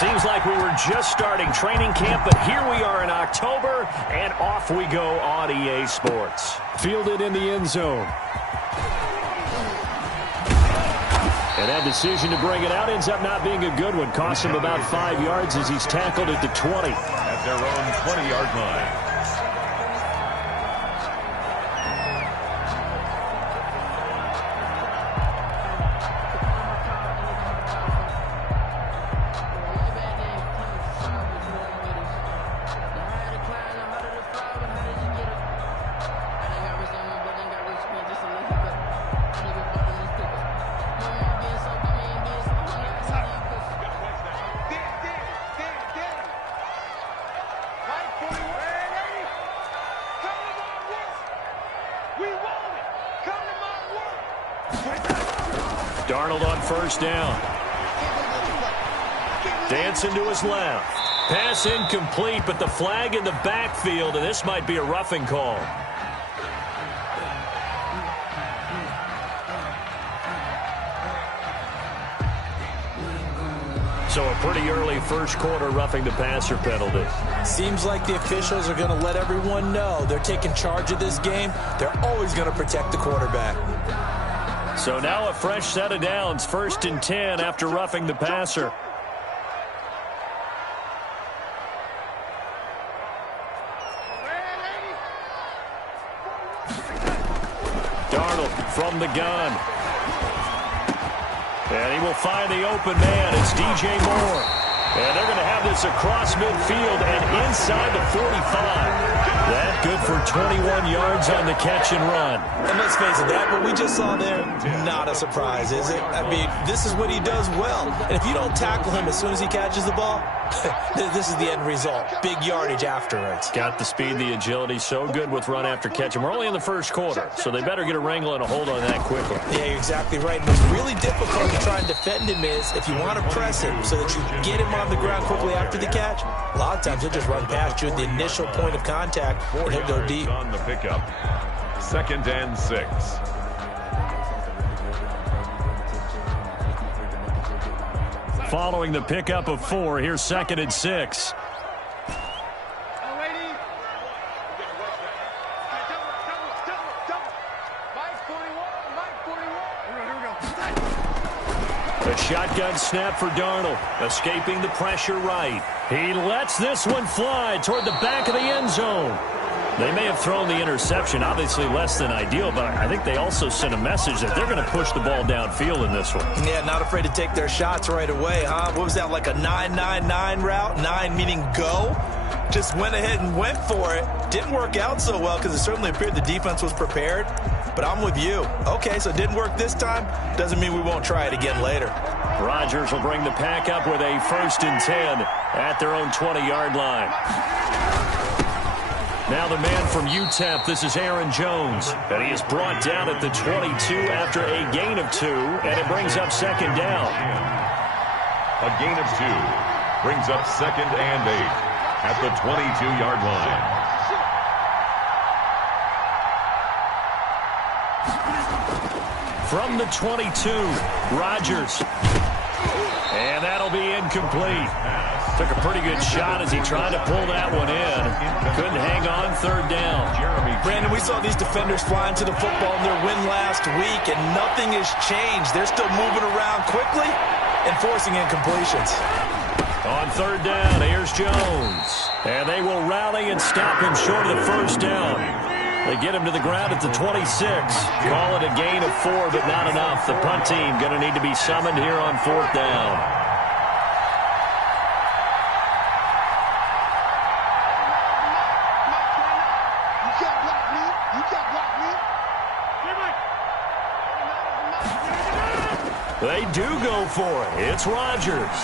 Seems like we were just starting training camp, but here we are in October, and off we go on EA Sports. Fielded in the end zone. And that decision to bring it out ends up not being a good one. Cost him about 5 yards as he's tackled at the 20. At their own 20-yard line. Darnold on first down. Dancing to his left. Pass incomplete, but the flag in the backfield, and this might be a roughing call. So a pretty early first quarter roughing the passer penalty. Seems like the officials are going to let everyone know they're taking charge of this game. They're always going to protect the quarterback. So now a fresh set of downs, 1st and 10 after roughing the passer. Darnold from the gun. And he will find the open man. It's DJ Moore. And they're going to have this across midfield and inside the 45. That good for 21 yards on the catch and run. And let's face it, that what we just saw there, not a surprise, is it? I mean, this is what he does well. And if you don't tackle him as soon as he catches the ball, this is the end result. Big yardage afterwards. Got the speed, the agility, so good with run after catch. And we're only in the first quarter, so they better get a wrangle and a hold on that quickly. Yeah, you're exactly right. And what's really difficult to try and defend him is if you want to press him so that you get him on the ground quickly after the catch, a lot of times he'll just run past you at the initial point of contact, and he'll go deep. On the pickup. 2nd and 6. Following the pickup of 4, here's 2nd and 6. A shotgun snap for Darnold, escaping the pressure right. He lets this one fly toward the back of the end zone. They may have thrown the interception, obviously less than ideal, but I think they also sent a message that they're going to push the ball downfield in this one. Yeah, not afraid to take their shots right away, huh? What was that, like a 9-9-9 route? 9 meaning go? Just went ahead and went for it. Didn't work out so well because it certainly appeared the defense was prepared. But I'm with you. Okay, so it didn't work this time. Doesn't mean we won't try it again later. Rodgers will bring the pack up with a 1st and 10 at their own 20-yard line. Now the man from UTEP, this is Aaron Jones. And he is brought down at the 22 after a gain of 2, and it brings up 2nd down. A gain of 2 brings up 2nd and 8 at the 22-yard line. From the 22, Rodgers. And that'll be incomplete. Took a pretty good shot as he tried to pull that one in. Couldn't hang on, 3rd down. Brandon, we saw these defenders flying to the football in their win last week, and nothing has changed. They're still moving around quickly and forcing incompletions. On 3rd down, here's Jones. And they will rally and stop him short of the 1st down. They get him to the ground at the 26. Call it a gain of 4, but not enough. The punt team going to need to be summoned here on 4th down. They do go for it. It's Rodgers.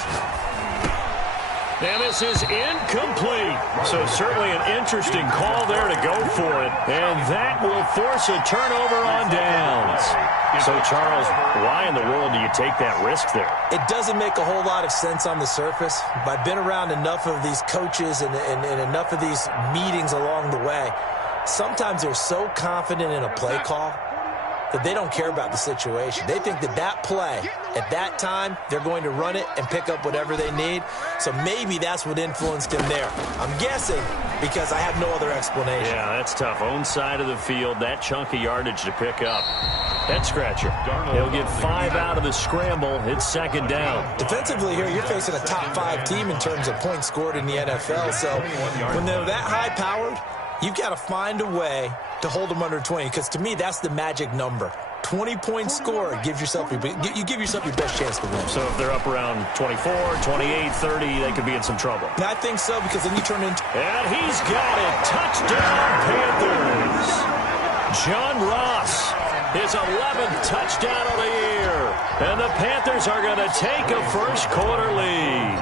And this is incomplete. So certainly an interesting call there to go for it. And that will force a turnover on downs. So, Charles, why in the world do you take that risk there? It doesn't make a whole lot of sense on the surface. But I've been around enough of these coaches and enough of these meetings along the way. Sometimes they're so confident in a play call that they don't care about the situation. They think that that play, at that time, they're going to run it and pick up whatever they need. So maybe that's what influenced him there. I'm guessing because I have no other explanation. Yeah, that's tough. Own side of the field, that chunk of yardage to pick up. Head scratcher. He'll get 5 out of the scramble. It's second down. Defensively here, you're facing a top 5 team in terms of points scored in the NFL. So when they're that high-powered, you've got to find a way to hold them under 20, because to me, that's the magic number. 20-point score, you give yourself your best chance to win. So if they're up around 24, 28, 30, they could be in some trouble. And I think so, because then you turn into... And he's got it. Touchdown, Panthers. John Ross, his 11th touchdown of the year. And the Panthers are going to take a first-quarter lead.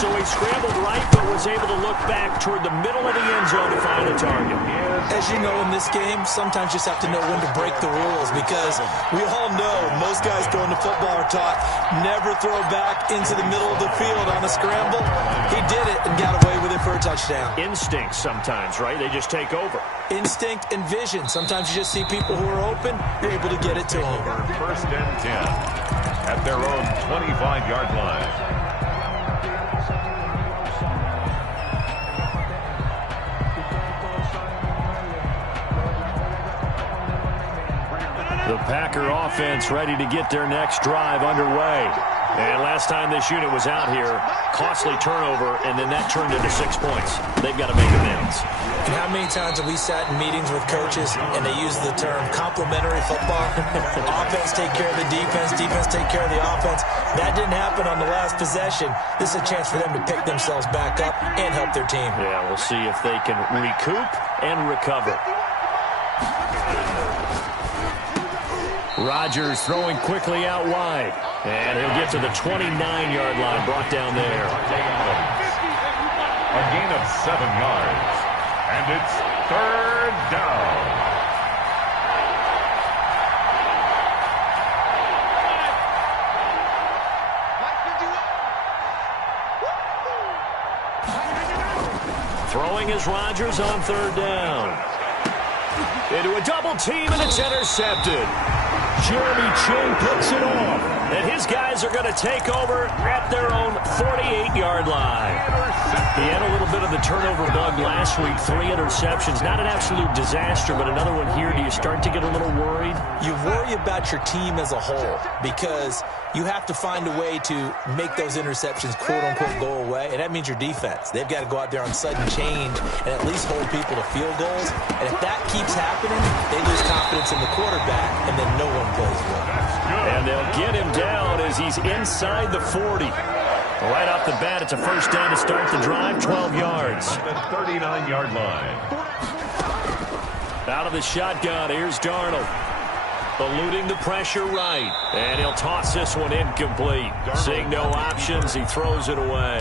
So he scrambled right, but was able to look back toward the middle of the end zone to find a target. As you know, in this game, sometimes you just have to know when to break the rules, because we all know most guys going to football are taught never throw back into the middle of the field on a scramble. He did it and got away with it for a touchdown. Instinct sometimes, right? They just take over. Instinct and vision. Sometimes you just see people who are open, you're able to get it to them. First and 10 at their own 25-yard line. The Packer offense ready to get their next drive underway. And last time this unit was out here, costly turnover, and then that turned into 6 points. They've got to make amends. And how many times have we sat in meetings with coaches and they use the term complementary football? Offense take care of the defense, defense take care of the offense. That didn't happen on the last possession. This is a chance for them to pick themselves back up and help their team. Yeah, we'll see if they can recoup and recover. Rodgers throwing quickly out wide. And he'll get to the 29-yard line, brought down there. A gain of 7 yards. And it's third down. Throwing is Rodgers on third down. Into a double team, and it's intercepted. Jeremy Chinn picks it off. And his guys are going to take over at their own 48-yard line. He had a little bit of the turnover bug last week. 3 interceptions. Not an absolute disaster, but another one here. Do you start to get a little worried? You worry about your team as a whole, because you have to find a way to make those interceptions, quote-unquote, go away. And that means your defense. They've got to go out there on sudden change and at least hold people to field goals. And if that keeps happening, they lose confidence in the quarterback, and then no one plays well. And they'll get him down as he's inside the 40. Right off the bat, it's a first down to start the drive, 12 yards. The 39-yard line. Out of the shotgun, here's Darnold. Eluding the pressure right. And he'll toss this one incomplete. Seeing no options, he throws it away.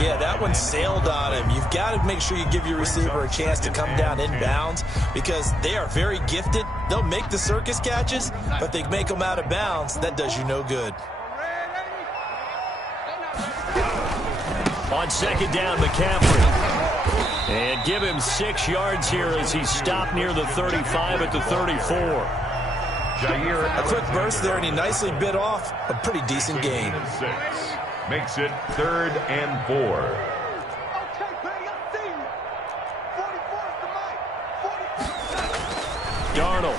Yeah, that one sailed on him. You've got to make sure you give your receiver a chance to come down inbounds, because they are very gifted. They'll make the circus catches, but they make them out of bounds. That does you no good. On second down, McCaffrey. And give him 6 yards here as he's stopped near the 35 at the 34. A quick burst there, and he nicely bit off a pretty decent gain. 6 makes it 3rd and 4. Darnold.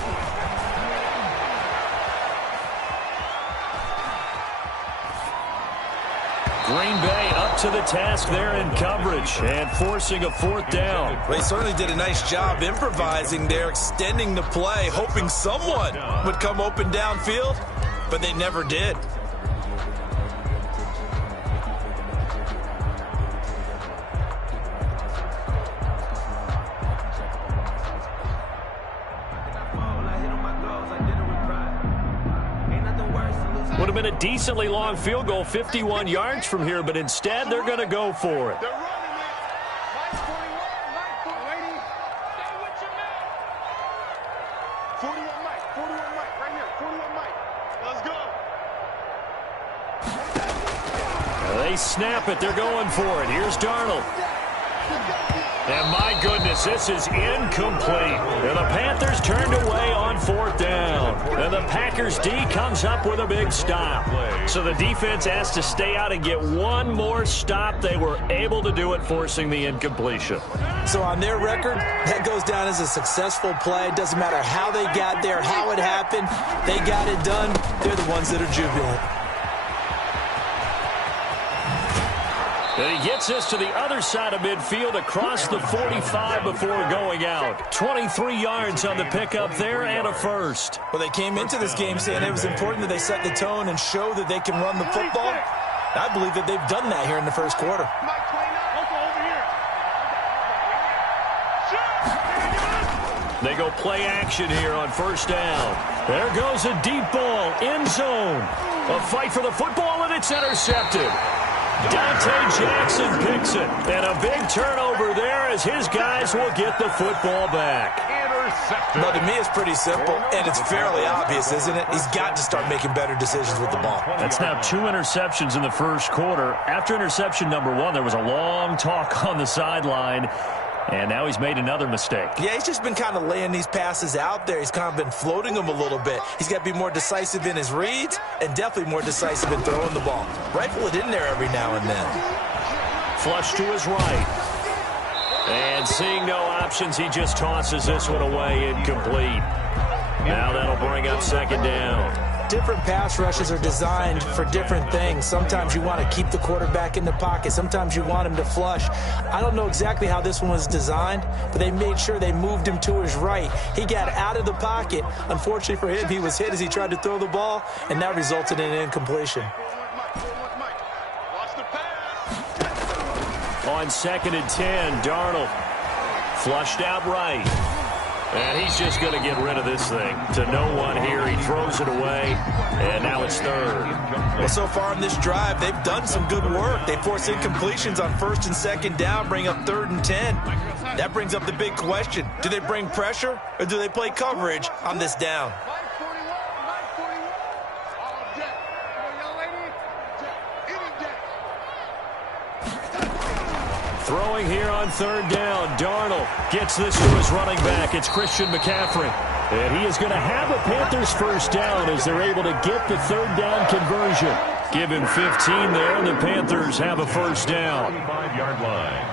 Green Bay up to the task there in coverage and forcing a 4th down. Well, he certainly did a nice job improvising there, extending the play, hoping someone would come open downfield, but they never did. Would have been a decently long field goal, 51 yards from here, but instead they're going to go for it. They're running it. Mike 41, Mike 41 Mike, 41 Mike, right here, 41 Mike. Let's go. They snap it. They're going for it. Here's Darnold. And my goodness, this is incomplete. And the Panthers turned away on 4th down. And the Packers D comes up with a big stop. So the defense has to stay out and get one more stop. They were able to do it, forcing the incompletion. So on their record, that goes down as a successful play. It doesn't matter how they got there, how it happened. They got it done. They're the ones that are jubilant. And he gets us to the other side of midfield across the 45 before going out. 23 yards on the pickup there and a first. Well, they came into this game saying it was important that they set the tone and show that they can run the football. I believe that they've done that here in the first quarter. They go play action here on first down. There goes a deep ball, end zone. A fight for the football, and it's intercepted. Dante Jackson picks it, and a big turnover there as his guys will get the football back. Intercepted. But to me, it's pretty simple, and it's fairly obvious, isn't it? He's got to start making better decisions with the ball. That's now 2 interceptions in the first quarter. After interception number 1, there was a long talk on the sideline. And now he's made another mistake. Yeah, he's just been kind of laying these passes out there. He's kind of been floating them a little bit. He's got to be more decisive in his reads and definitely more decisive in throwing the ball. Rifle it in there every now and then. Flush to his right. And seeing no options, he just tosses this one away, incomplete. Now that'll bring up second down. Different pass rushes are designed for different things. Sometimes you want to keep the quarterback in the pocket. Sometimes you want him to flush. I don't know exactly how this one was designed, but they made sure they moved him to his right. He got out of the pocket. Unfortunately for him, he was hit as he tried to throw the ball, and that resulted in an incompletion. On 2nd and 10, Darnold flushed out right. And he's just going to get rid of this thing. To no one here. He throws it away. And now it's third. Well, so far in this drive, they've done some good work. They force incompletions on 1st and 2nd down, bring up 3rd and 10. That brings up the big question. Do they bring pressure or do they play coverage on this down? Throwing here on 3rd down. Darnold gets this to his running back. It's Christian McCaffrey. And he is going to have a Panthers first down as they're able to get the 3rd down conversion. Give him 15 there, and the Panthers have a first down. 25-yard line.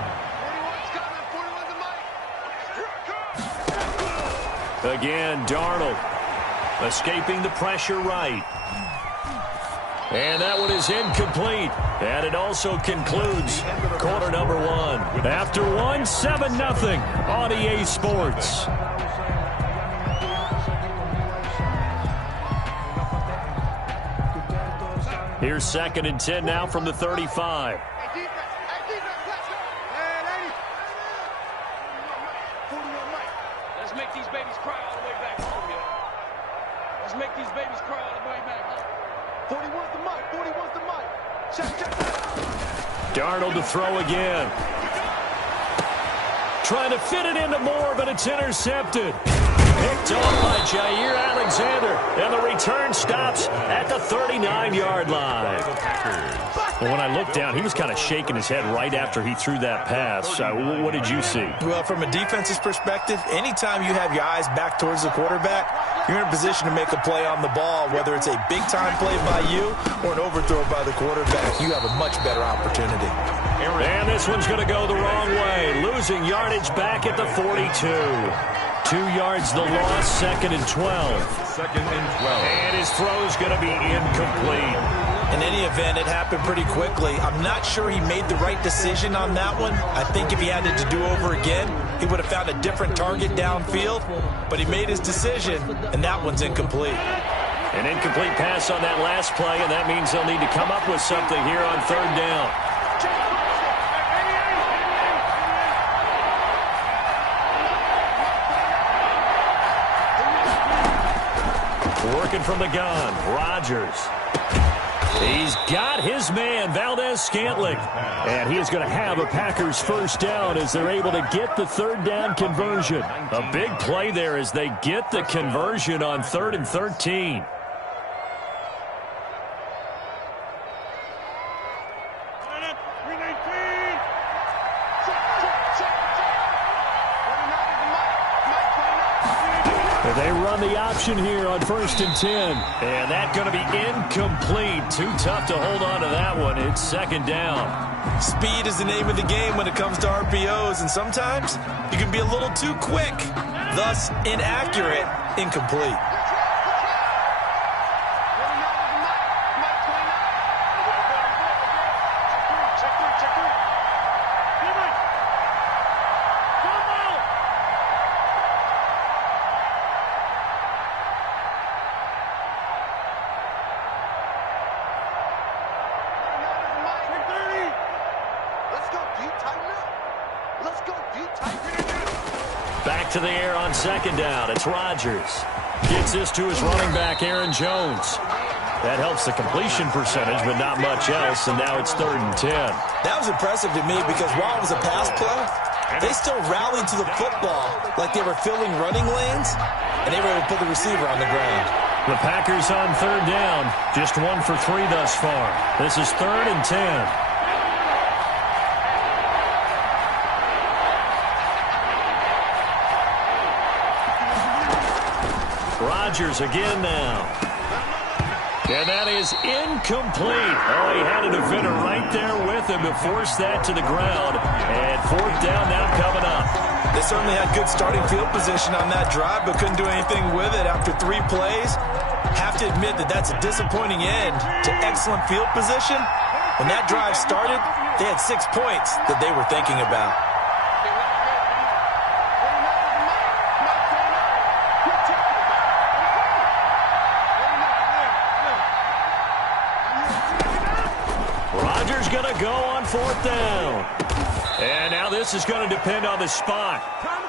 Again, Darnold escaping the pressure right. And that one is incomplete. And it also concludes quarter number 1. After 1, 7-0 on EA Sports. Here's 2nd and 10 now from the 35. Let's make these babies cry all the way back home, y'all. Let's make these babies cry all the way back home. 41's the mic. 41's the mic. Check. Darnold to throw again. Trying to fit it into Moore, but it's intercepted. Picked off by Jair Alexander. And the return stops at the 39-yard line. Well, when I looked down, he was kind of shaking his head right after he threw that pass. What did you see? Well, from a defense's perspective, anytime you have your eyes back towards the quarterback, you're in a position to make a play on the ball, whether it's a big-time play by you or an overthrow by the quarterback. You have a much better opportunity. And this one's going to go the wrong way. Losing yardage back at the 42. 2 yards the loss, 2nd and 12. 2nd and 12. And his throw's going to be incomplete. In any event, it happened pretty quickly. I'm not sure he made the right decision on that one. I think if he had it to do over again, he would have found a different target downfield. But he made his decision, and that one's incomplete. An incomplete pass on that last play, and that means they'll need to come up with something here on 3rd down. Working from the gun, Rodgers. He's got his man, Valdez-Scantling. And he is going to have a Packers first down as they're able to get the 3rd down conversion. A big play there as they get the conversion on 3rd and 13. They run the option here on 1st and 10. And that's going to be incomplete. Too tough to hold on to that one. It's 2nd down. Speed is the name of the game when it comes to RPOs, and sometimes you can be a little too quick, thus inaccurate, incomplete. Back to the air on 2nd down. It's Rodgers. Gets this to his running back, Aaron Jones. That helps the completion percentage, but not much else, and now it's 3rd and 10. That was impressive to me because while it was a pass play, they still rallied to the football like they were filling running lanes, and they were able to put the receiver on the ground. The Packers on 3rd down. Just 1 for 3 thus far. This is 3rd and 10. Rodgers again now. And that is incomplete. Oh, he had a defender right there with him to force that to the ground. And 4th down now coming up. They certainly had good starting field position on that drive, but couldn't do anything with it after 3 plays. Have to admit that that's a disappointing end to excellent field position. When that drive started, they had 6 points that they were thinking about. Going to go on 4th down. And now this is going to depend on the spot.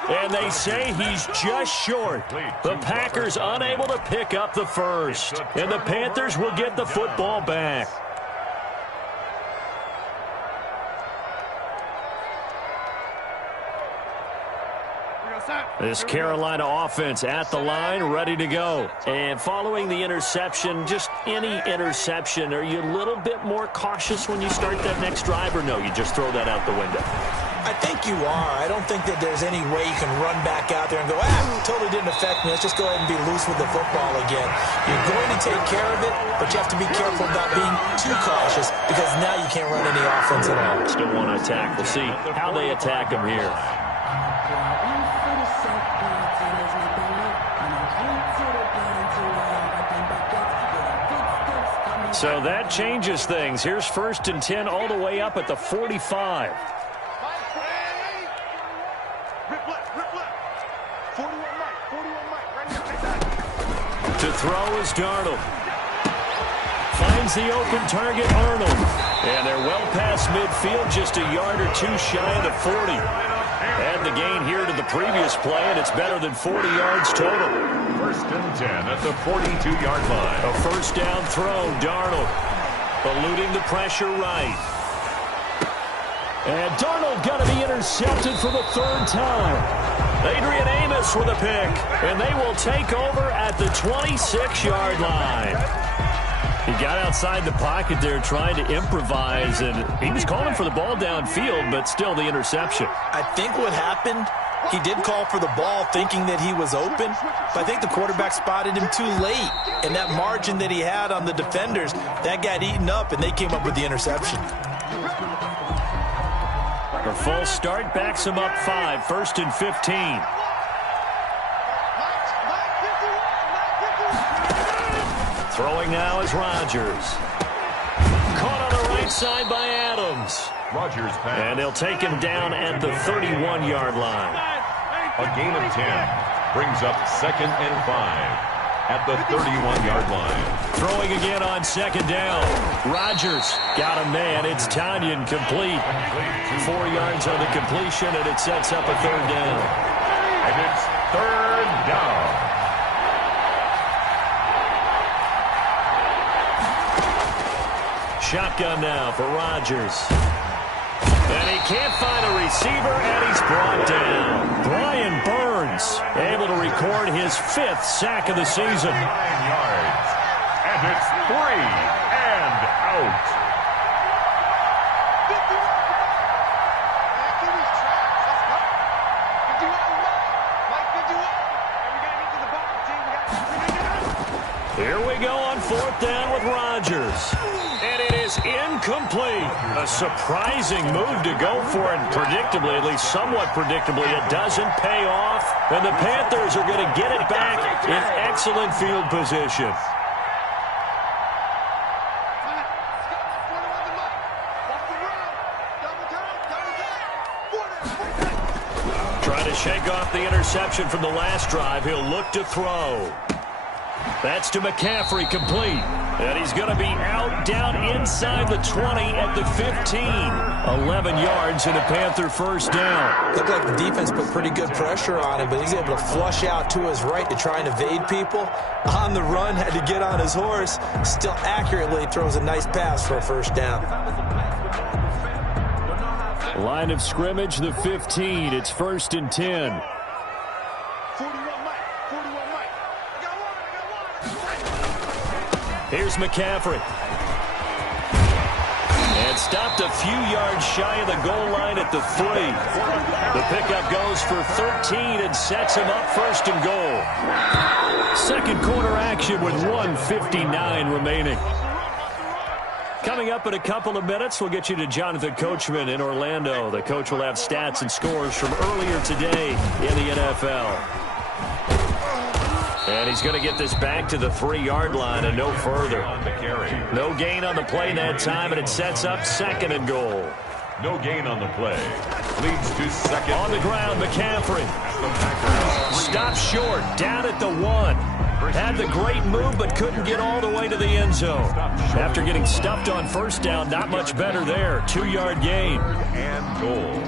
And they say he's just short. The Packers unable to pick up the first. And the Panthers will get the football back. This Carolina offense at the line, ready to go. And following the interception, just any interception, are you a little bit more cautious when you start that next drive, or no, you just throw that out the window? I think you are. I don't think that there's any way you can run back out there and go, totally didn't affect me. Let's just go ahead and be loose with the football again. You're going to take care of it, but you have to be careful about being too cautious because now you can't run any offense at all. Still want to attack. We'll see how they attack him here. So that changes things. Here's 1st and 10 all the way up at the 45. To throw is Darnold. Finds the open target, Arnold. And they're well past midfield, just a yard or 2 shy of the 40. Add the gain here to the previous play, and it's better than 40 yards total. 1st and 10 at the 42-yard line. A 1st down throw, Darnold. Eluding the pressure right. And Darnold going to be intercepted for the 3rd time. Adrian Amos with a pick, and they will take over at the 26-yard line. He got outside the pocket there trying to improvise, and he was calling for the ball downfield, but still the interception. I think what happened, he did call for the ball thinking that he was open, but I think the quarterback spotted him too late, and that margin that he had on the defenders, that got eaten up, and they came up with the interception. A false start backs him up 5, 1st and 15. Throwing now is Rodgers. Caught on the right side by Adams. Rodgers pass. And they'll take him down at the 31-yard line. A gain of 10 brings up 2nd and 5 at the 31-yard line. Throwing again on 2nd down. Rodgers got a man. It's Tonyan complete. 4 yards on the completion, and it sets up a 3rd down. And it's 3rd down. Shotgun now for Rodgers. And he can't find a receiver, and he's brought down. Brian Burns able to record his 5th sack of the season. 9 yards. And it's 3 and out. Here we go on fourth down with Rodgers. And it is incomplete. A surprising move to go for it. Predictably, at least somewhat predictably, it doesn't pay off. And the Panthers are going to get it back in excellent field position. Trying to shake off the interception from the last drive. He'll look to throw. That's to McCaffrey, complete. And he's going to be out down inside the 20 at the 15. 11 yards and a Panther first down. Looked like the defense put pretty good pressure on him, but he's able to flush out to his right to try and evade people. On the run, had to get on his horse. Still accurately throws a nice pass for a first down. Line of scrimmage, the 15. It's 1st and 10. 41 Mike. 41 Mike. Here's McCaffrey. And stopped a few yards shy of the goal line at the 3. The pickup goes for 13 and sets him up 1st and goal. Second quarter action with 1:59 remaining. Coming up in a couple of minutes, we'll get you to Jonathan Coachman in Orlando. The coach will have stats and scores from earlier today in the NFL. And he's going to get this back to the 3-yard line and no further. No gain on the play that time, and it sets up 2nd and goal. No gain on the play. Leads to 2nd. On the ground, McCaffrey. Stops short, down at the 1. Had the great move, but couldn't get all the way to the end zone. After getting stuffed on first down, not much better there. 2-yard gain. And goal.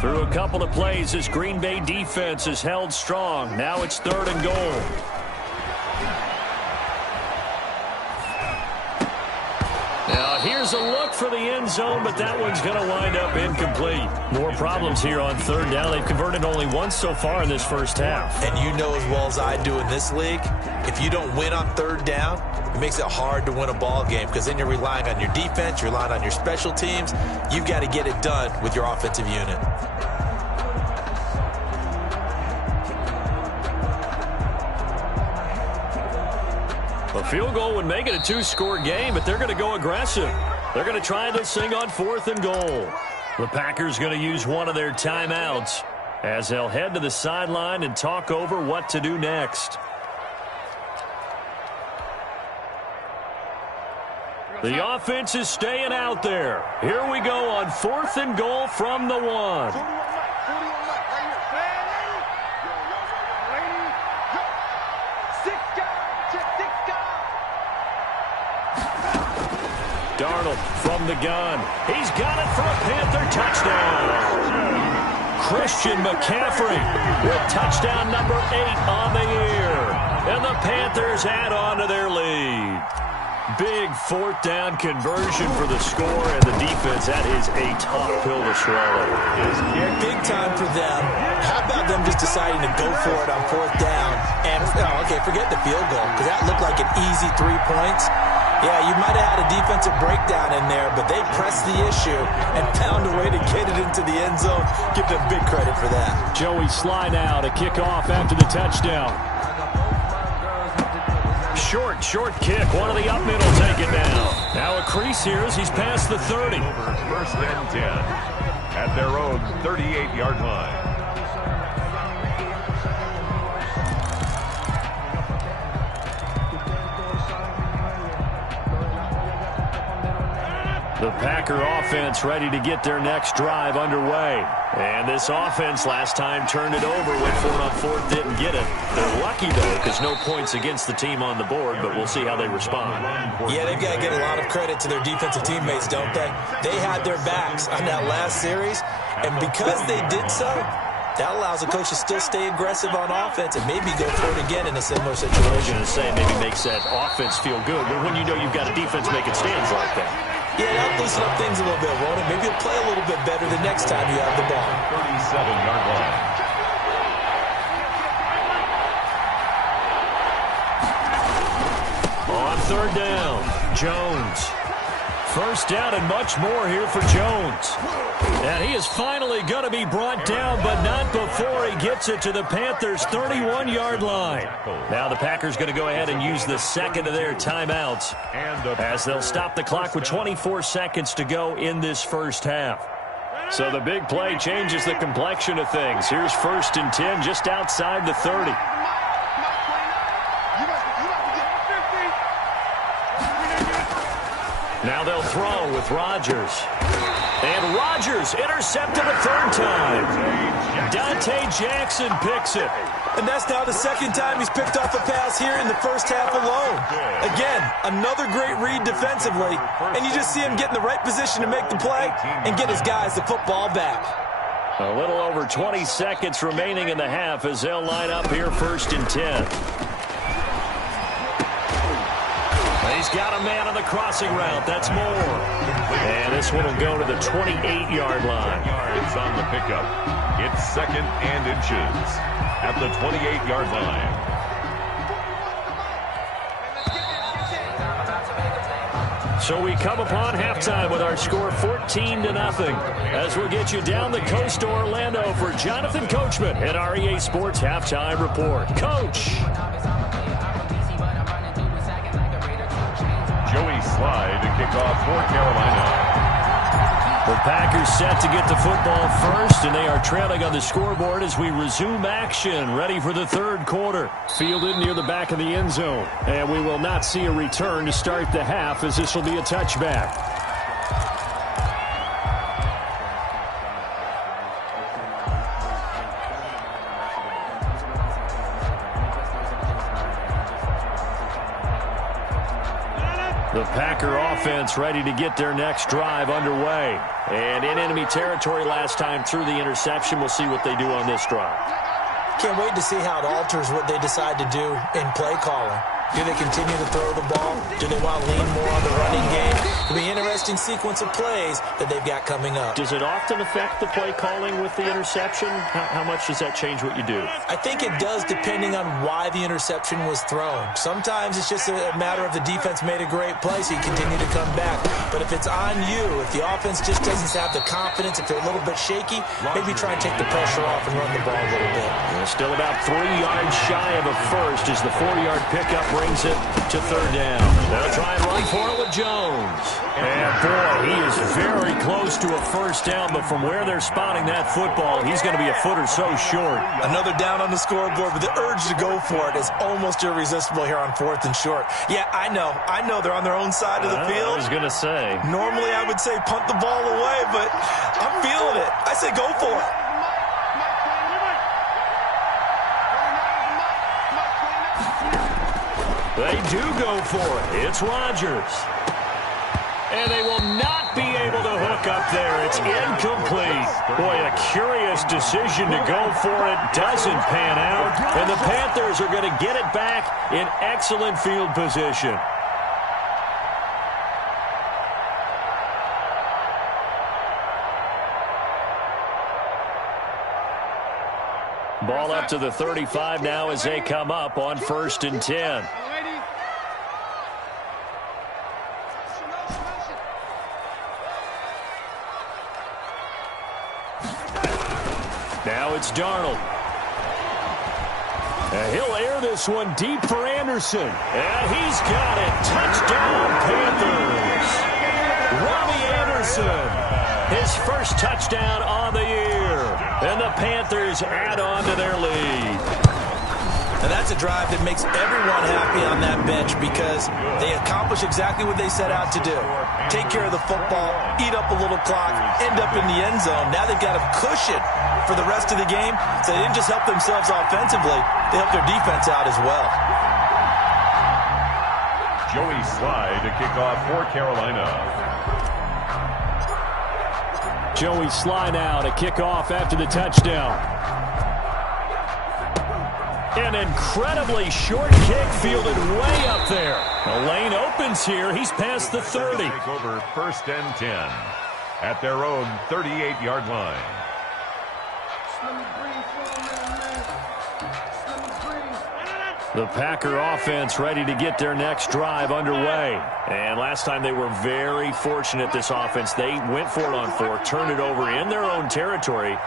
Through a couple of plays, this Green Bay defense is held strong. Now it's 3rd and goal. Now here's a look for the end zone, but that one's going to wind up incomplete. More problems here on 3rd down. They've converted only once so far in this first half. And you know as well as I do in this league, if you don't win on 3rd down, it makes it hard to win a ball game because then you're relying on your defense, you're relying on your special teams. You've got to get it done with your offensive unit. A field goal would make it a 2-score game, but they're going to go aggressive. They're going to try this thing on 4th and goal. The Packers going to use one of their timeouts as they'll head to the sideline and talk over what to do next. The offense is staying out there. Here we go on 4th and goal from the 1. Darnold from the gun. He's got it for a Panther touchdown. Christian McCaffrey with touchdown number 8 on the year. And the Panthers add on to their lead. Big 4th down conversion for the score, and the defense, that is a tough pill to swallow. Big time for them. How about them just deciding to go for it on 4th down? And, forget the field goal, because that looked like an easy 3 points. Yeah, you might have had a defensive breakdown in there, but they pressed the issue and found a way to get it into the end zone. Give them big credit for that. Joey Sly now to kick off after the touchdown. Short kick. One of the up mid will take it down. Now a crease here as he's past the 30. 1st and 10 at their own 38-yard line. The Packer offense ready to get their next drive underway. And this offense last time turned it over, went for it on 4th, didn't get it. They're lucky, though, because no points against the team on the board, but we'll see how they respond. Yeah, they've got to get a lot of credit to their defensive teammates, don't they? They had their backs on that last series, and because they did so, that allows the coach to still stay aggressive on offense and maybe go for it again in a similar situation. I was going to say maybe makes that offense feel good, but when you know you've got a defense making stands like that. Yeah, that'll loosen up things a little bit, won't it? Maybe you'll play a little bit better the next time you have the ball. 37-yard line. On 3rd down, Jones First down and much more here for Jones. And he is finally going to be brought down, but not before he gets it to the Panthers' 31-yard line. Now the Packers going to go ahead and use the second of their timeouts as they'll stop the clock with 24 seconds to go in this first half. So the big play changes the complexion of things. Here's 1st and 10 just outside the 30. Now they'll throw with Rodgers. And Rodgers intercepted a 3rd time. Dante Jackson picks it. And that's now the 2nd time he's picked off a pass here in the first half alone. Again, another great read defensively. And you just see him get in the right position to make the play and get his guys the football back. A little over 20 seconds remaining in the half as they'll line up here 1st and 10. He's got a man on the crossing route. That's Moore. And this one will go to the 28-yard line. Yards on the pickup. It's 2nd and inches at the 28-yard line. So we come upon halftime with our score 14-0 as we'll get you down the coast to Orlando for Jonathan Coachman at our EA Sports Halftime Report. Coach. Joey Slye to kick off for Carolina. The Packers set to get the football first, and they are trailing on the scoreboard as we resume action, ready for the 3rd quarter. Fielded near the back of the end zone, and we will not see a return to start the half as this will be a touchback. The Packer offense ready to get their next drive underway. And in enemy territory last time through the interception. We'll see what they do on this drive. Can't wait to see how it alters what they decide to do in play calling. Do they continue to throw the ball? Do they want to lean more on the running game? It'll be an interesting sequence of plays that they've got coming up. Does it often affect the play calling with the interception? How much does that change what you do? I think it does depending on why the interception was thrown. Sometimes it's just a matter of the defense made a great play, so you continue to come back. But if it's on you, if the offense just doesn't have the confidence, if they're a little bit shaky, maybe try and take the pressure off and run the ball a little bit. Still about 3 yards shy of a first as the 4-yard pickup brings it to 3rd down. They'll try and run for it with Jones. And boy, he is very close to a first down, but from where they're spotting that football, he's going to be a foot or so short. Another down on the scoreboard, but the urge to go for it is almost irresistible here on 4th and short. Yeah, I know they're on their own side of the field. I was going to say. Normally I would say punt the ball away, but I'm feeling it. I say go for it. They do go for it. It's Rodgers. And they will not be able to hook up there. It's incomplete. Boy, a curious decision to go for it. Doesn't pan out. And the Panthers are going to get it back in excellent field position. Ball up to the 35 now as they come up on 1st and 10. Now it's Darnold. And he'll air this one deep for Anderson. And he's got it. Touchdown, Panthers. Robbie Anderson. His first touchdown on the year. And the Panthers add on to their lead. And that's a drive that makes everyone happy on that bench because they accomplish exactly what they set out to do. Take care of the football, eat up a little clock, end up in the end zone. Now they've got a cushion for the rest of the game. So they didn't just help themselves offensively, they helped their defense out as well. Joey Slye to kick off for Carolina. Joey Slye now to kick off after the touchdown. An incredibly short kick fielded way up there. The lane opens here. He's past the 30. Take over 1st and 10 at their own 38-yard line. The Packer offense ready to get their next drive underway. And last time they were very fortunate, this offense. They went for it on 4, turned it over in their own territory,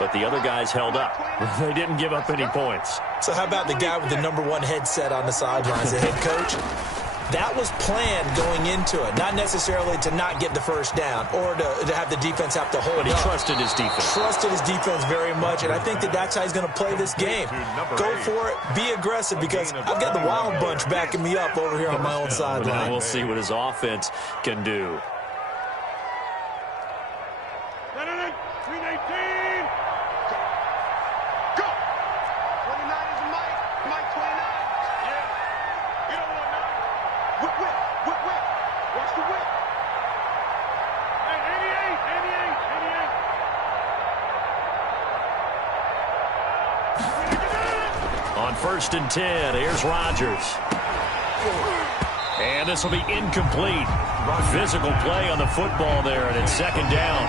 but the other guys held up. They didn't give up any points. So how about the guy with the #1 headset on the sidelines, the head coach? That was planned going into it, not necessarily to not get the first down or to have the defense have to hold But he up. trusted his defense. Trusted his defense very much, and I think that's how he's going to play this game. Go for it, be aggressive, because I've got the Wild Bunch backing me up over here on my own sideline. We'll see what his offense can do. On 1st and 10, here's Rodgers. And this will be incomplete. Physical play on the football there, and it's 2nd down.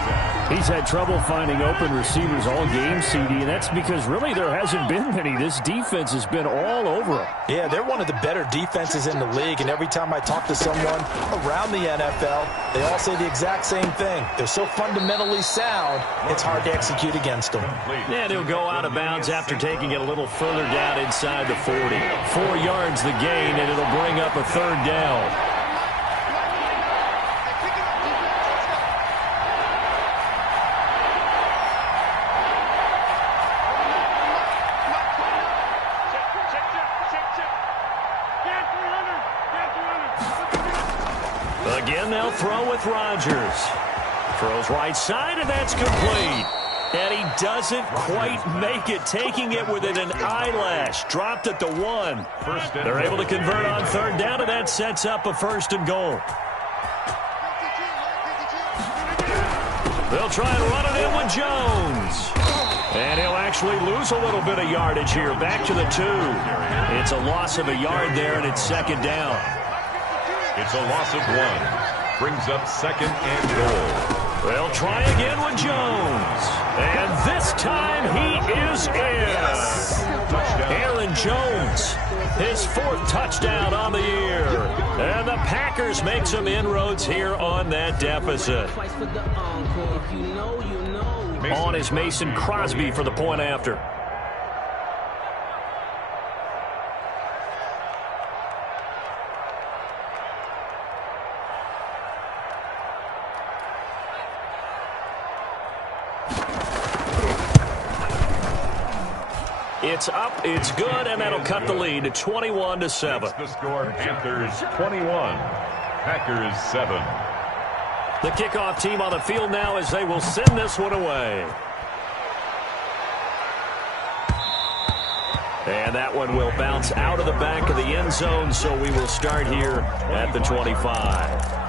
He's had trouble finding open receivers all game, CD, and that's because really there hasn't been many. This defense has been all over him. Yeah, they're one of the better defenses in the league, and every time I talk to someone around the NFL, they all say the exact same thing. They're so fundamentally sound, it's hard to execute against them. And he'll go out of bounds after taking it a little further down inside the 40. 4 yards the gain, and it'll bring up a 3rd down. Again, they'll throw with Rodgers. Throws right side, and that's complete. And he doesn't quite make it, taking it within an eyelash. Dropped at the 1. They're able to convert on 3rd down, and that sets up a 1st and goal. They'll try and run it in with Jones. And he'll actually lose a little bit of yardage here. Back to the 2. It's a loss of a yard there, and it's 2nd down. It's a loss of 1. Brings up 2nd and goal. They'll try again with Jones. And this time he is in. Aaron Jones, his 4th touchdown on the year. And the Packers make some inroads here on that deficit. On is Mason Crosby for the point after. It's up, it's good, and that'll cut the lead to 21-7. The score, Panthers 21, Packers 7. The kickoff team on the field now as they will send this one away. And that one will bounce out of the back of the end zone, so we will start here at the 25.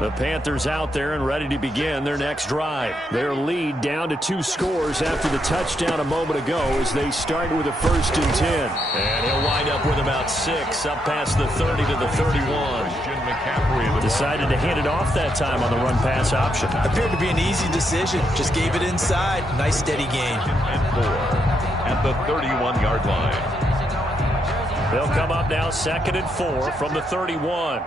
The Panthers out there and ready to begin their next drive. Their lead down to 2 scores after the touchdown a moment ago as they start with a 1st and 10. And he'll wind up with about 6 up past the 30 to the 31. Decided to hand it off that time on the run-pass option. Appeared to be an easy decision. Just gave it inside. Nice steady gain. And 4 at the 31-yard line. They'll come up now 2nd and 4 from the 31.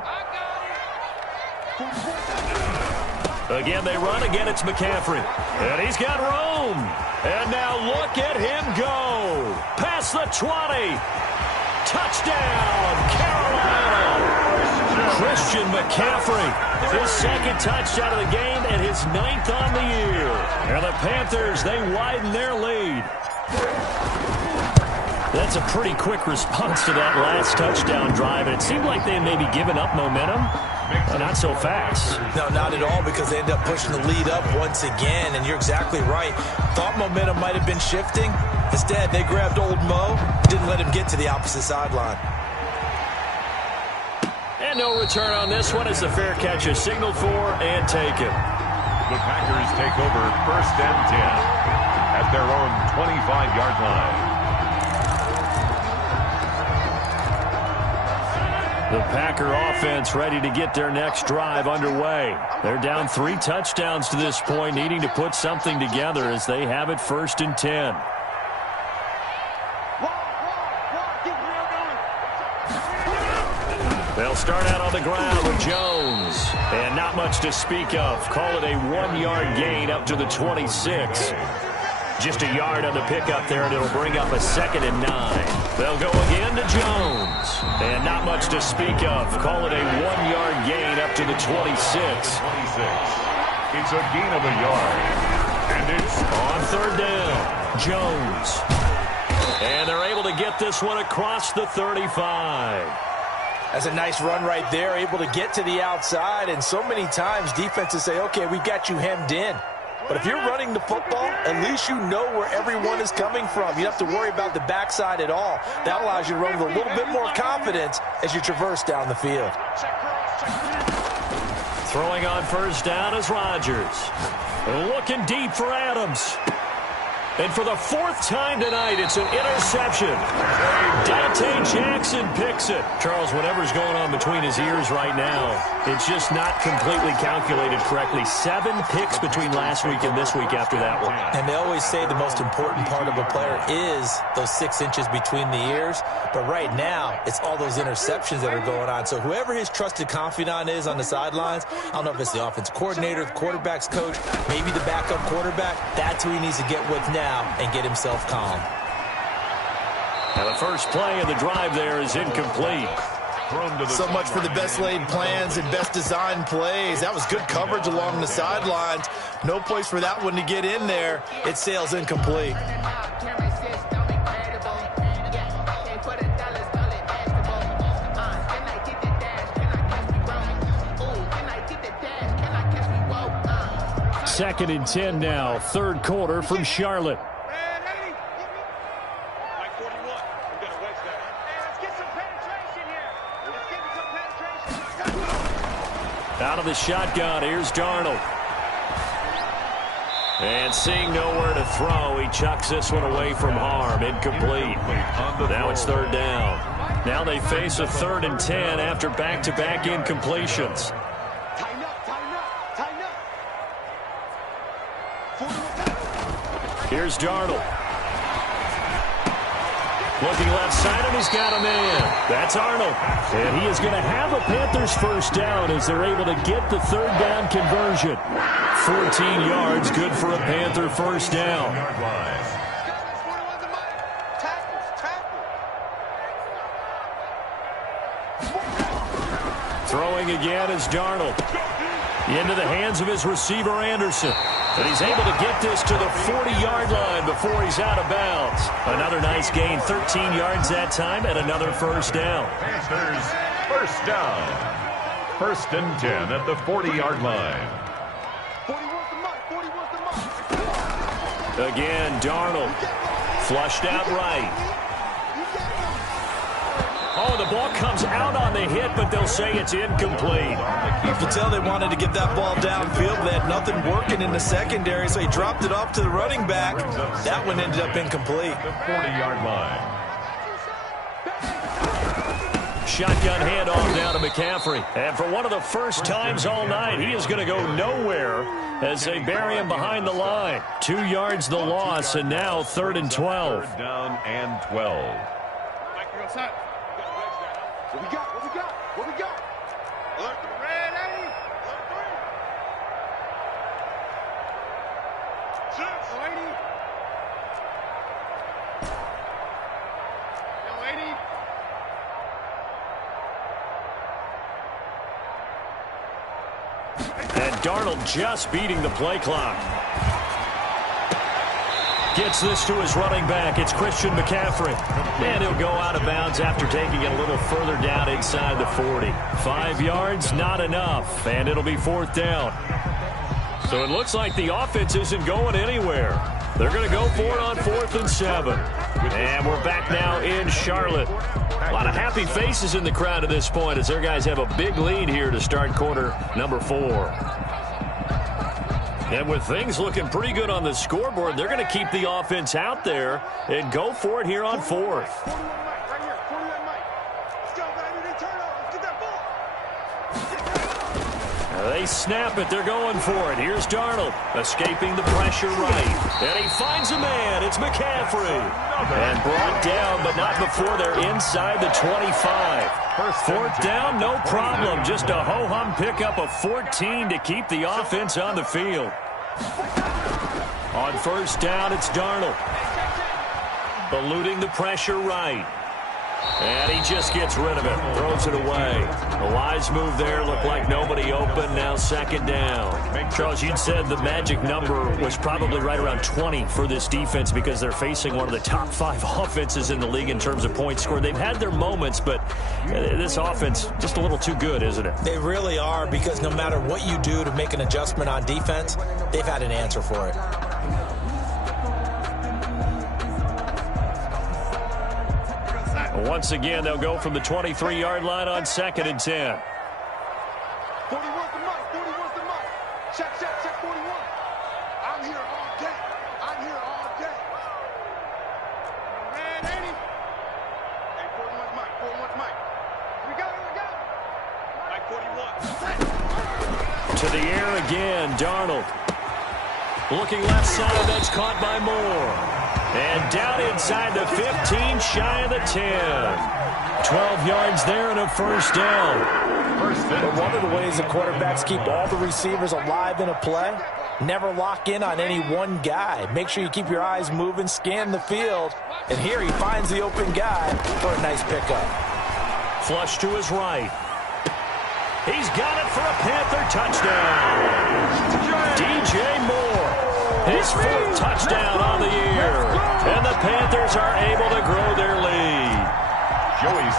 Again, they run. Again, it's McCaffrey. And he's got room. And now look at him go. Past the 20. Touchdown, Carolina. Christian McCaffrey. His 2nd touchdown of the game and his 9th on the year. And the Panthers, they widen their lead. That's a pretty quick response to that last touchdown drive. And it seemed like they had maybe given up momentum. But not so fast. No, not at all, because they end up pushing the lead up once again, and you're exactly right. Thought momentum might have been shifting. Instead, they grabbed old Mo, didn't let him get to the opposite sideline. And no return on this one as the fair catch is signaled for and taken. The Packers take over 1st and 10 at their own 25-yard line. The Packer offense ready to get their next drive underway. They're down 3 touchdowns to this point, needing to put something together as they have it 1st and 10. They'll start out on the ground with Jones. And not much to speak of. Call it a 1-yard gain up to the 26. Just a yard on the pickup there, and it'll bring up a 2nd and 9. They'll go again to Jones. And not much to speak of. Call it a 1-yard gain up to the 26. It's a gain of a yard. And it's on 3rd down. Jones. And they're able to get this one across the 35. That's a nice run right there, able to get to the outside. And so many times defenses say, okay, we've got you hemmed in. But if you're running the football, at least you know where everyone is coming from. You don't have to worry about the backside at all. That allows you to run with a little bit more confidence as you traverse down the field. Throwing on 1st down is Rodgers. Looking deep for Adams. And for the 4th time tonight, it's an interception. Dante Jackson picks it. Charles, whatever's going on between his ears right now, it's just not completely calculated correctly. 7 picks between last week and this week after that one. And they always say the most important part of a player is those 6 inches between the ears. But right now, it's all those interceptions that are going on. So whoever his trusted confidant is on the sidelines, I don't know if it's the offensive coordinator, the quarterback's coach, maybe the backup quarterback, that's who he needs to get with now and get himself calm. Now the first play of the drive there is incomplete. So much for the best laid plans and best designed plays. That was good coverage along the sidelines. No place for that one to get in there. It sails incomplete. Second and 10 now, 3rd quarter from Charlotte. Out of the shotgun, here's Darnold. And seeing nowhere to throw, he chucks this one away from harm. Incomplete. Now it's 3rd down. Now they face a 3rd and 10 after back-to-back incompletions. Here's Darnold. Looking left side, and he's got a man. That's Arnold. And he is going to have a Panthers 1st down as they're able to get the 3rd down conversion. 14 yards, good for a Panther 1st down. Throwing again is Darnold. Into the hands of his receiver, Anderson. And he's able to get this to the 40-yard line before he's out of bounds. Another nice gain, 13 yards that time, and another 1st down. Panthers 1st down. 1st and 10 at the 40-yard line. Again, Darnold. Flushed out right. Oh, the ball comes out on the hit, but they'll say it's incomplete. You can tell they wanted to get that ball downfield. They had nothing working in the secondary, so he dropped it off to the running back. That one ended up incomplete. The 40-yard line. Shotgun handoff down to McCaffrey. And for one of the first times all night, he is going to go nowhere as they bury him behind the line. 2 yards the loss, and now 3rd and 12. 3rd down and 12. What we got? What we got? What we got? Alert the red 80. Alert 3. 6. 80. No 80. And Darnold just beating the play clock. Gets this to his running back. It's Christian McCaffrey. And he'll go out of bounds after taking it a little further down inside the 40. 5 yards, not enough. And it'll be 4th down. So it looks like the offense isn't going anywhere. They're going to go for it on 4th and 7. And we're back now in Charlotte. A lot of happy faces in the crowd at this point as their guys have a big lead here to start quarter number 4. And with things looking pretty good on the scoreboard, they're going to keep the offense out there and go for it here on 4th. 41 Mike, right here. 41 Mike. Let's go, baby. They turn over. Let's get that ball. They snap it. They're going for it. Here's Darnold, escaping the pressure right. And he finds a man. It's McCaffrey. And brought down, but not before they're inside the 25. Fourth down, no problem. Just a ho-hum pickup of 14 to keep the offense on the field. On first down, it's Darnold. Eluding the pressure right. And he just gets rid of it. Throws it away. A wise move there. Looked like nobody open. Now second down. Charles, you'd said the magic number was probably right around 20 for this defense because they're facing one of the top 5 offenses in the league in terms of points scored. They've had their moments, but this offense just a little too good, isn't it? They really are, because no matter what you do to make an adjustment on defense, they've had an answer for it. Once again, they'll go from the 23-yard line on second and 10. 41's the mic. 41's the mic. Check 41. I'm here all day. I'm here all day. Man, 80. Hey, 41's mic. 41's mic. Here we go. Mike 41. To the air again, Darnold. Looking left side, that's caught by Moore. And down inside the 15, shy of the 10. 12 yards there and a first down. But one of the ways the quarterbacks keep all the receivers alive in a play, never lock in on any one guy. Make sure you keep your eyes moving, scan the field. And here he finds the open guy for a nice pickup. Flush to his right. He's got it for a Panther touchdown. DJ Moore. His 4th touchdown on the year. And the Panthers are able to grow their lead.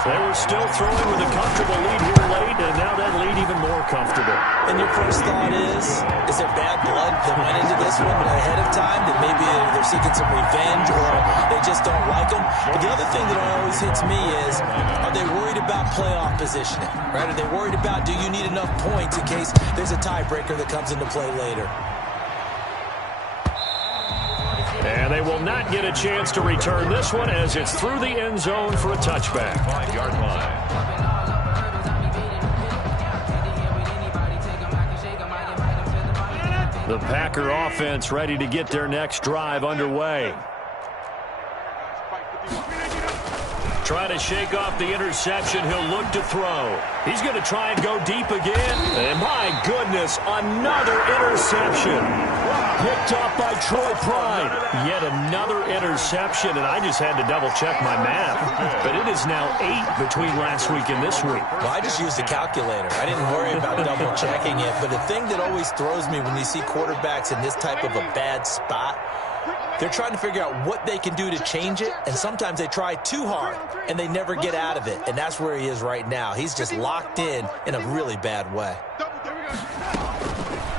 They were still throwing with a comfortable lead here late, and now that lead even more comfortable. And your first thought is there bad blood that went into this one ahead of time, that maybe they're seeking some revenge or they just don't like them? But the other thing that always hits me is, are they worried about playoff positioning? Right? Are they worried about, do you need enough points in case there's a tiebreaker that comes into play later? And they will not get a chance to return this one as it's through the end zone for a touchback. 5-yard line. The Packer offense ready to get their next drive underway. Trying to shake off the interception. He'll look to throw. He's going to try and go deep again. And my goodness, another interception. Picked off by Troy Pride. Yet another interception, and I just had to double-check my math. But it is now 8 between last week and this week. Well, I just used a calculator. I didn't worry about double-checking it. But the thing that always throws me when you see quarterbacks in this type of a bad spot, they're trying to figure out what they can do to change it, and sometimes they try too hard, and they never get out of it. And that's where he is right now. He's just locked in a really bad way.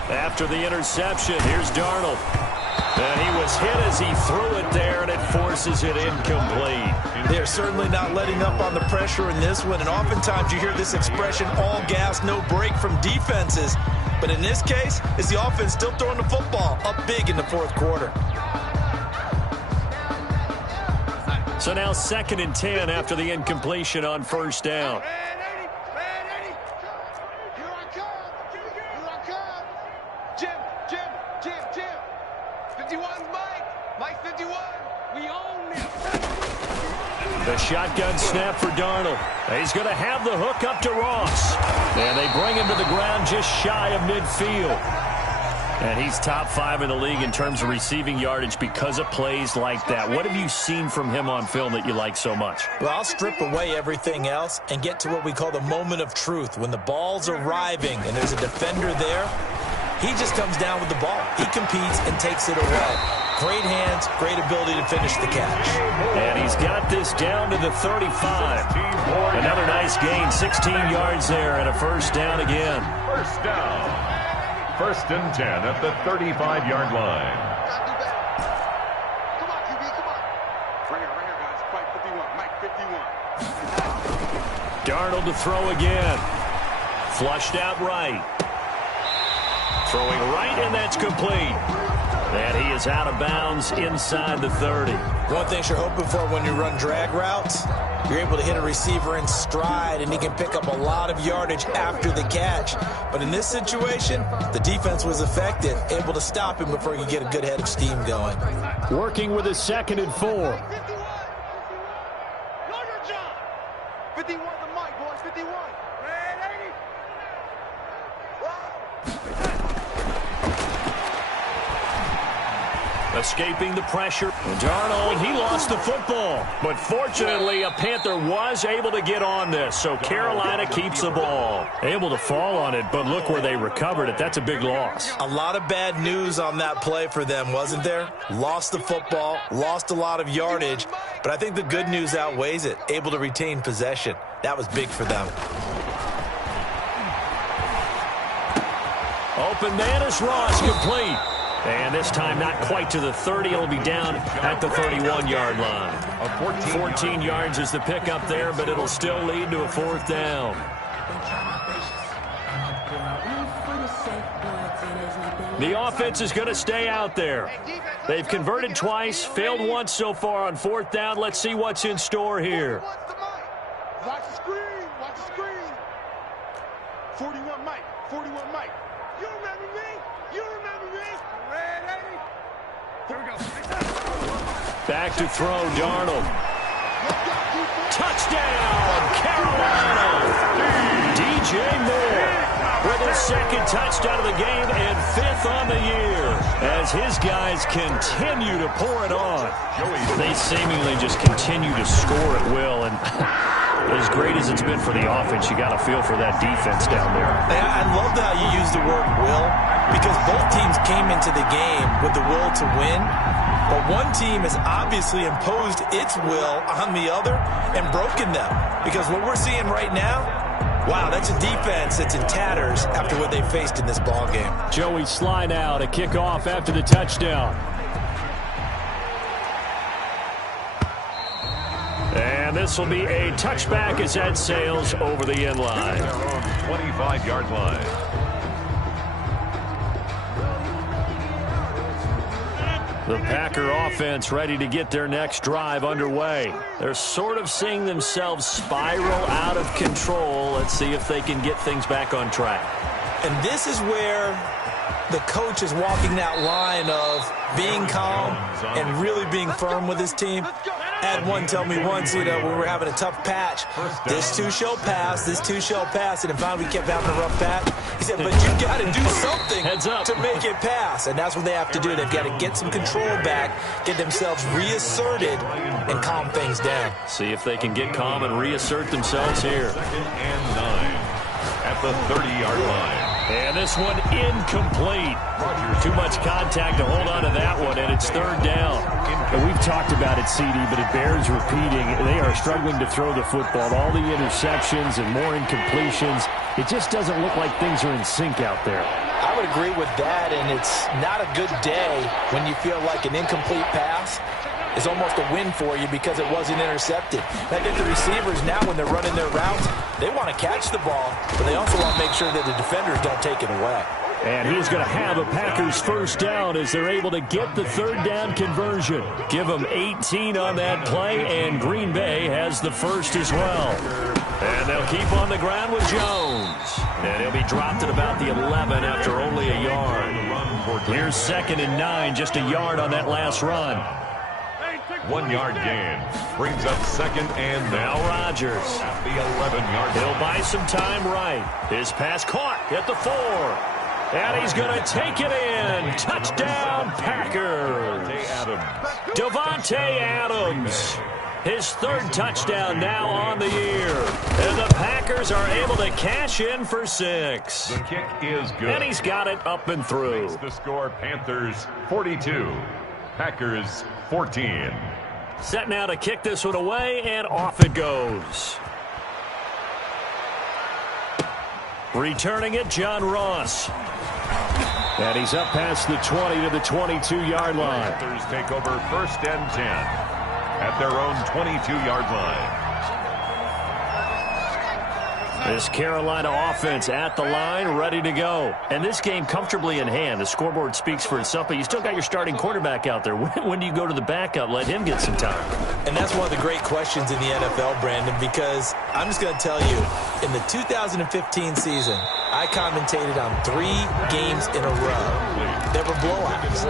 After the interception, here's Darnold. And he was hit as he threw it there, and it forces it incomplete. They're certainly not letting up on the pressure in this one, and oftentimes you hear this expression, all gas, no break from defenses. But in this case, it's the offense still throwing the football up big in the 4th quarter. So now 2nd and 10 after the incompletion on first down. The shotgun snap for Darnold. He's going to have the hook up to Ross. And they bring him to the ground just shy of midfield. And he's top 5 in the league in terms of receiving yardage because of plays like that. What have you seen from him on film that you like so much? Well, I'll strip away everything else and get to what we call the moment of truth. When the ball's arriving and there's a defender there, he just comes down with the ball. He competes and takes it away. Great hands, great ability to finish the catch. And he's got this down to the 35. Another nice gain, 16 yards there, and a first down again. First down. 1st and 10 at the 35-yard line. Come on, QB, come on. Right here, guys. Mike 51. Mike 51. Darnold to throw again. Flushed out right. Throwing right, and that's complete. And he is out of bounds inside the 30. One thing you're hoping for when you run drag routes, you're able to hit a receiver in stride, and he can pick up a lot of yardage after the catch. But in this situation, the defense was effective, able to stop him before he could get a good head of steam going. Working with a 2nd and 4. 51. Know your job. 51 the mic, boys. 51. Red 80. Escaping the pressure. Darnold, he lost the football. But fortunately, a Panther was able to get on this, so Carolina keeps the ball. Able to fall on it, but look where they recovered it. That's a big loss. A lot of bad news on that play for them, wasn't there? Lost the football, lost a lot of yardage, but I think the good news outweighs it. Able to retain possession. That was big for them. Open man is Ross, complete. And this time not quite to the 30. It'll be down at the 31-yard line. 14 yards is the pickup there, but it'll still lead to a 4th down. The offense is going to stay out there. They've converted twice, failed once so far on 4th down. Let's see what's in store here. Watch the screen. Watch the screen. 41 Mike. 41 Mike. You remember me? You remember me? Red 80. Here we go. Back to throw, Darnold. Touchdown, Carolina. DJ Moore with his 2nd touchdown of the game and 5th on the year as his guys continue to pour it on. They seemingly just continue to score at will, and as great as it's been for the offense, you got to feel for that defense down there. I love how you use the word will, because both teams came into the game with the will to win, but one team has obviously imposed its will on the other and broken them. Because what we're seeing right now, wow, that's a defense that's in tatters after what they faced in this ballgame. Joey Sly now to kick off after the touchdown. And this will be a touchback as that sails over the end line. 25-yard line. The Packer offense ready to get their next drive underway. They're sort of seeing themselves spiral out of control. Let's see if they can get things back on track. And this is where the coach is walking that line of being calm and really being firm with his team. I had one tell me once, when we were having a tough patch, this too shall pass, this too shall pass, and finally we kept having a rough patch. He said, but you got to do something to make it pass, and that's what they have to do. They've got to get some control back, get themselves reasserted, and calm things down. See if they can get calm and reassert themselves here. 2nd and 9 at the 30-yard line. And this one incomplete. Too much contact to hold on to that one, and it's 3rd down. And we've talked about it, CD, but it bears repeating. They are struggling to throw the football. All the interceptions and more incompletions. It just doesn't look like things are in sync out there. I would agree with that, and it's not a good day when you feel like an incomplete pass is almost a win for you because it wasn't intercepted. I think the receivers now, when they're running their routes, they want to catch the ball, but they also want to make sure that the defenders don't take it away. And he's going to have a Packers 1st down as they're able to get the 3rd down conversion. Give them 18 on that play, and Green Bay has the 1st as well. And they'll keep on the ground with Jones. And he'll be dropped at about the 11 after only a yard. Here's 2nd and 9, just a yard on that last run. 1-yard gain brings up 2nd and now Rodgers at the 11-yard line. He'll buy some time right. His pass caught at the 4. And he's going to take it in. Touchdown, Packers. Davante Adams. His 3rd touchdown now on the year. And the Packers are able to cash in for 6. The kick is good. And he's got it up and through. Makes the score Panthers 42, Packers 14. Set now to kick this one away, and off it goes. Returning it, John Ross. And he's up past the 20 to the 22-yard line. Panthers take over 1st and 10 at their own 22-yard line. This Carolina offense at the line, ready to go. And this game comfortably in hand. The scoreboard speaks for itself, but you still got your starting quarterback out there. When do you go to the backup, let him get some time? And that's one of the great questions in the NFL, Brandon, because I'm just going to tell you, in the 2015 season, I commentated on 3 games in a row that were blowouts.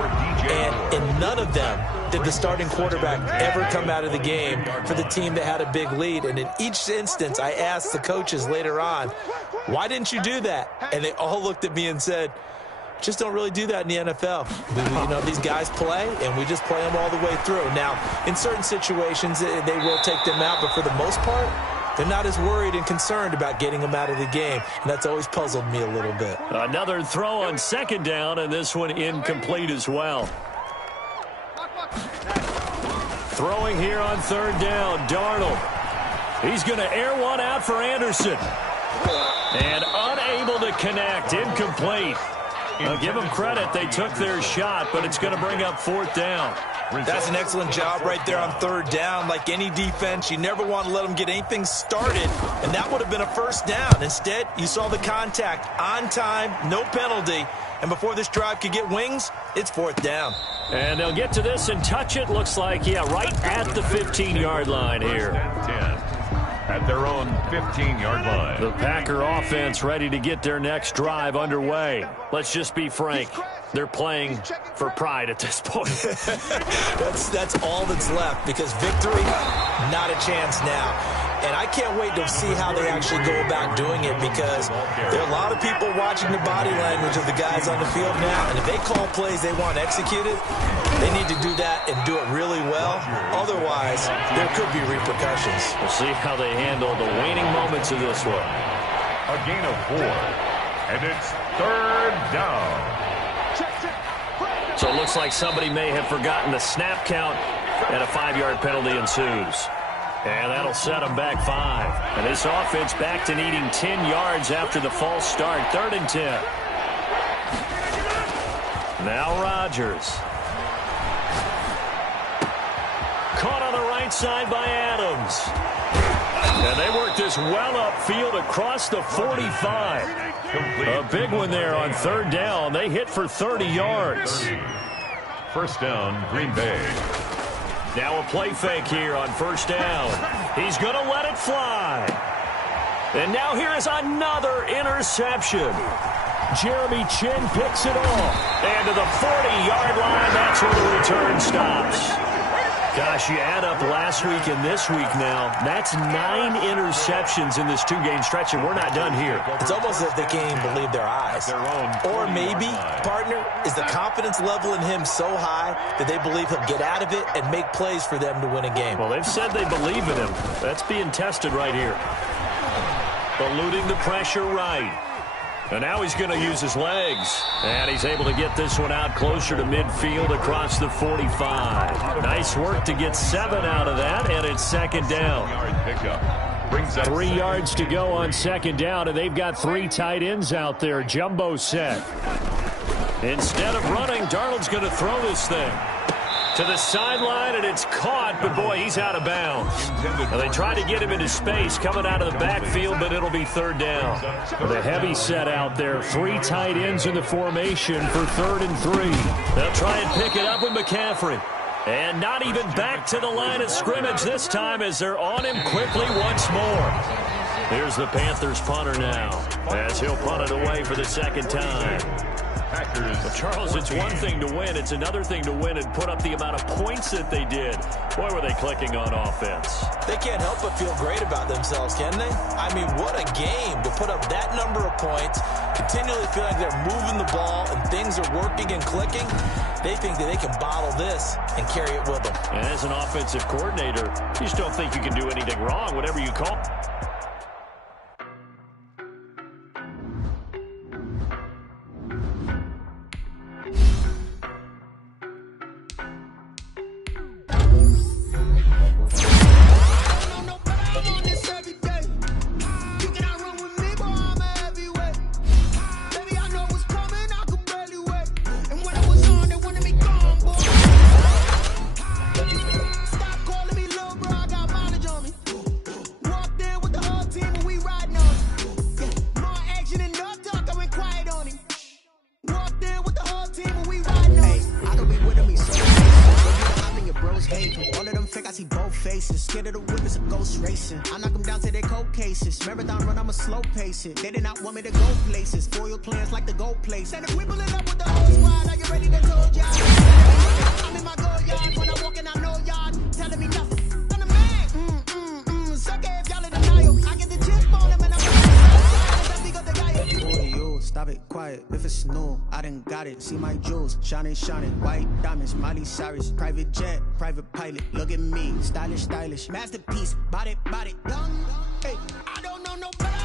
And in none of them did the starting quarterback ever come out of the game for the team that had a big lead. And in each instance, I asked the coaches later on, why didn't you do that? And they all looked at me and said, just don't really do that in the NFL. These guys play, and we just play them all the way through. Now, in certain situations, they will take them out, but for the most part, they're not as worried and concerned about getting them out of the game, and that's always puzzled me a little bit. Another throw on second down, and this one incomplete as well. Throwing here on third down, Darnold. He's going to air one out for Anderson. And unable to connect, incomplete. I'll give them credit. They took their shot, but it's going to bring up fourth down. That's an excellent job right there on third down. Like any defense, you never want to let them get anything started, and that would have been a first down. Instead, you saw the contact on time, no penalty, and before this drive could get wings, it's fourth down. And they'll get to this and touch it. Looks like, right at the 15-yard line here. 10. At their own 15-yard line. The Packer offense ready to get their next drive underway. Let's just be frank. They're playing for pride at this point. That's all that's left, because victory, not a chance now. And I can't wait to see how they actually go about doing it, because there are a lot of people watching the body language of the guys on the field now. And if they call plays they want executed, they need to do that and do it really well. Otherwise, there could be repercussions. We'll see how they handle the waning moments of this one. A gain of 4. And it's third down. So it looks like somebody may have forgotten the snap count, and a 5-yard penalty ensues. And that'll set them back 5. And this offense back to needing 10 yards after the false start. 3rd and 10. Now Rodgers. Caught on the right side by Adams. And they work this well upfield across the 45. A big one there on third down. They hit for 30 yards. First down, Green Bay. Now a play fake here on first down. He's going to let it fly. And now here is another interception. Jeremy Chinn picks it off. And to the 40-yard line, that's where the return stops. Gosh, you add up last week and this week now, that's 9 interceptions in this 2-game stretch, and we're not done here. It's almost as if they can't even believe their eyes. Or maybe, partner, is the confidence level in him so high that they believe he'll get out of it and make plays for them to win a game. Well, they've said they believe in him. That's being tested right here. Eluding the pressure right. And now he's going to use his legs. And he's able to get this one out closer to midfield across the 45. Nice work to get 7 out of that, and it's second down. 3 yards to go on second down, and they've got 3 tight ends out there. Jumbo set. Instead of running, Darnold's going to throw this thing to the sideline, and it's caught, but boy, he's out of bounds. Now they try to get him into space coming out of the backfield, but it'll be third down. With a heavy set out there, 3 tight ends in the formation for 3rd and 3. They'll try and pick it up with McCaffrey. And not even back to the line of scrimmage this time as they're on him quickly once more. Here's the Panthers punter now as he'll punt it away for the second time. Well, Charles, it's one thing to win. It's another thing to win and put up the amount of points that they did. Boy, were they clicking on offense. They can't help but feel great about themselves, can they? I mean, what a game to put up that number of points, continually feel like they're moving the ball and things are working and clicking. They think that they can bottle this and carry it with them. And as an offensive coordinator, you just don't think you can do anything wrong, whatever you call it. is a ghost racing. I knock them down to their cold cases. Marathon run, I'm a slow pace it. They did not want me to go places. Foil plans like the gold place. And if we pulling up with the whole squad, are you ready to told y'all? I'm in my gold yard. When I walk in, I know y'all telling me nothing. I'm the man. Suck it if y'all in denial. I get the chip on them and I'm boy, you stop it, quiet. If it's new, I done got it. See my jewels, shining, shining. White diamonds, Miley Cyrus. Private jet, private pilot. Look at me, stylish, stylish. Masterpiece, body, done. Hey, I don't know nobody.